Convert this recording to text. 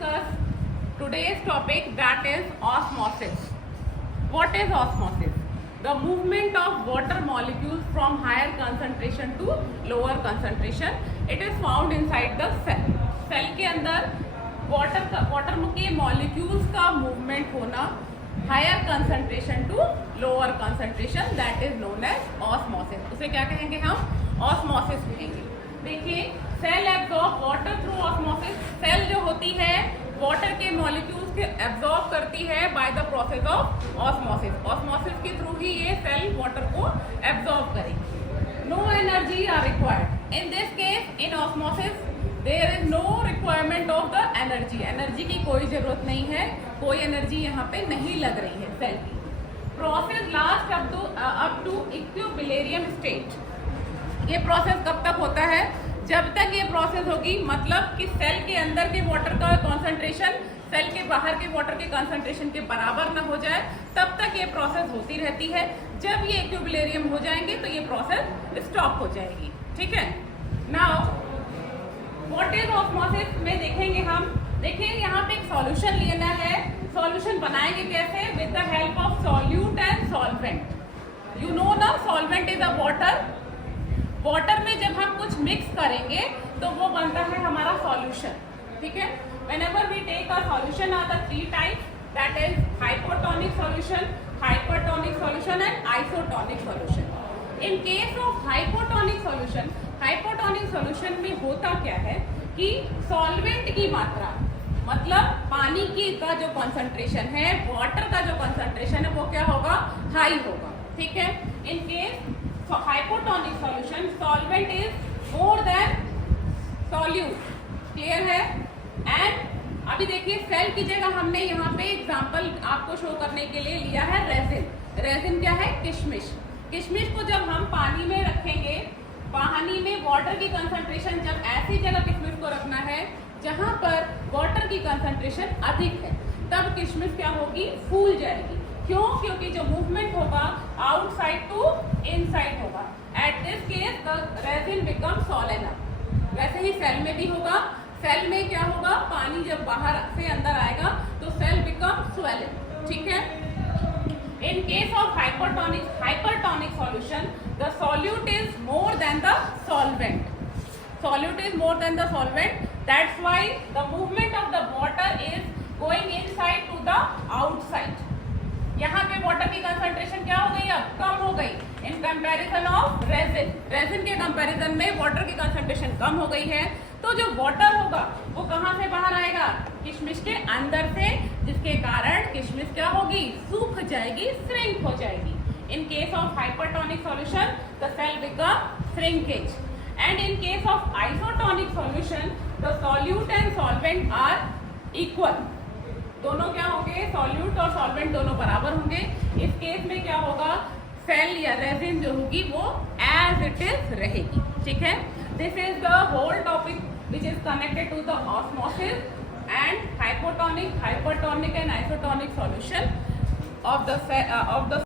discuss today's topic, that is osmosis. What is osmosis? The movement of water molecules from higher concentration to lower concentration. It is found inside the cell. Cell के अंदर water के molecules का movement होना higher concentration to lower concentration, that is known as osmosis. उसे क्या कहेंगे हम? Osmosis कहेंगे. देखिए, cell absorb water through osmosis. Cell जो होती है वाटर के मॉलिक्यूल्स के एब्जॉर्ब करती है by the process of osmosis. Osmosis के थ्रू ही ये सेल वाटर को एब्जॉर्ब करेगी. No energy are required in this case. In osmosis there is no requirement of the energy. Energy की कोई जरूरत नहीं है, कोई एनर्जी यहाँ पे नहीं लग रही है सेल की. Process last up to equilibrium state. ये प्रोसेस कब तक होता है? जब तक ये प्रोसेस होगी, मतलब कि सेल के अंदर के वाटर का कॉन्सेंट्रेशन सेल के बाहर के वाटर के कॉन्सेंट्रेशन के बराबर ना हो जाए, तब तक ये प्रोसेस होती रहती है. जब ये इक्विलिब्रियम हो जाएंगे तो ये प्रोसेस स्टॉप हो जाएगी. ठीक है. नाउ व्हाट इज ऑस्मोसिस में देखेंगे हम. देखिए, यहाँ पे एक सॉल्यूशन लेना है. सॉल्यूशन बनाएंगे कैसे? With the help of solute and solvent. You know ना, solvent is a water. Water में जब हम कुछ मिक्स करेंगे तो वो बनता है हमारा सॉल्यूशन. ठीक है. whenever we take a solution are the three types, that is hypotonic solution, hypertonic solution and isotonic solution. in case of hypotonic solution में होता क्या है कि सॉल्वेंट की मात्रा, मतलब पानी की का जो कंसंट्रेशन है, वाटर का जो कंसंट्रेशन है, वो क्या होगा? हाई होगा. ठीक है. In case hypotonic solution, solvent is more than solute. Clear है. एंड अभी देखिए, सेल की जगह हमने यहाँ पे एग्जांपल आपको शो करने के लिए लिया है रेजिन. रेजिन क्या है? किशमिश. किशमिश को जब हम पानी में रखेंगे, पानी में वाटर की कंसंट्रेशन, जब ऐसी जगह किशमिश को रखना है जहाँ पर वाटर की कंसंट्रेशन अधिक है, तब किशमिश क्या होगी? फूल जाएगी. क्यों? क्योंकि जो मूवमेंट होगा आउटसाइड टू इनसाइड होगा. At this case the resin become solid. वैसे ही सेल में भी होगा. सेल में क्या होगा? पानी जब बाहर से अंदर आएगा तो सेल बिकम स्वेलिड. ठीक है. In case of hypertonic solution, the solute is more than the solvent. Solute is more than the solvent. That's why the movement of the water is going inside to the outside. यहाँ पे water की concentration क्या हो गई? अब कम हो गई. In comparison of resin. Resin के कंपैरिजन में वाटर की कंसंट्रेशन कम हो गई है. तो जो वाटर होगा वो कहाँ से बाहर आएगा? किशमिश के अंदर से, जिसके कारण किशमिश क्या होगी? सूख जाएगी, श्रिंक हो जाएगी. In case of hypertonic solution the cell become shrinkage. And in case of isotonic solution the solute and solvent are equal. दोनों क्या होंगे? सॉल्यूट और सॉल्वेंट दोनों बराबर होंगे. इस केस में क्या होगा? सेल या रेजिन जो होगी वो एज इट इज रहेगी. ठीक है. This is the whole topic which is connected to the osmosis and hypotonic, hypertonic and isotonic solution of the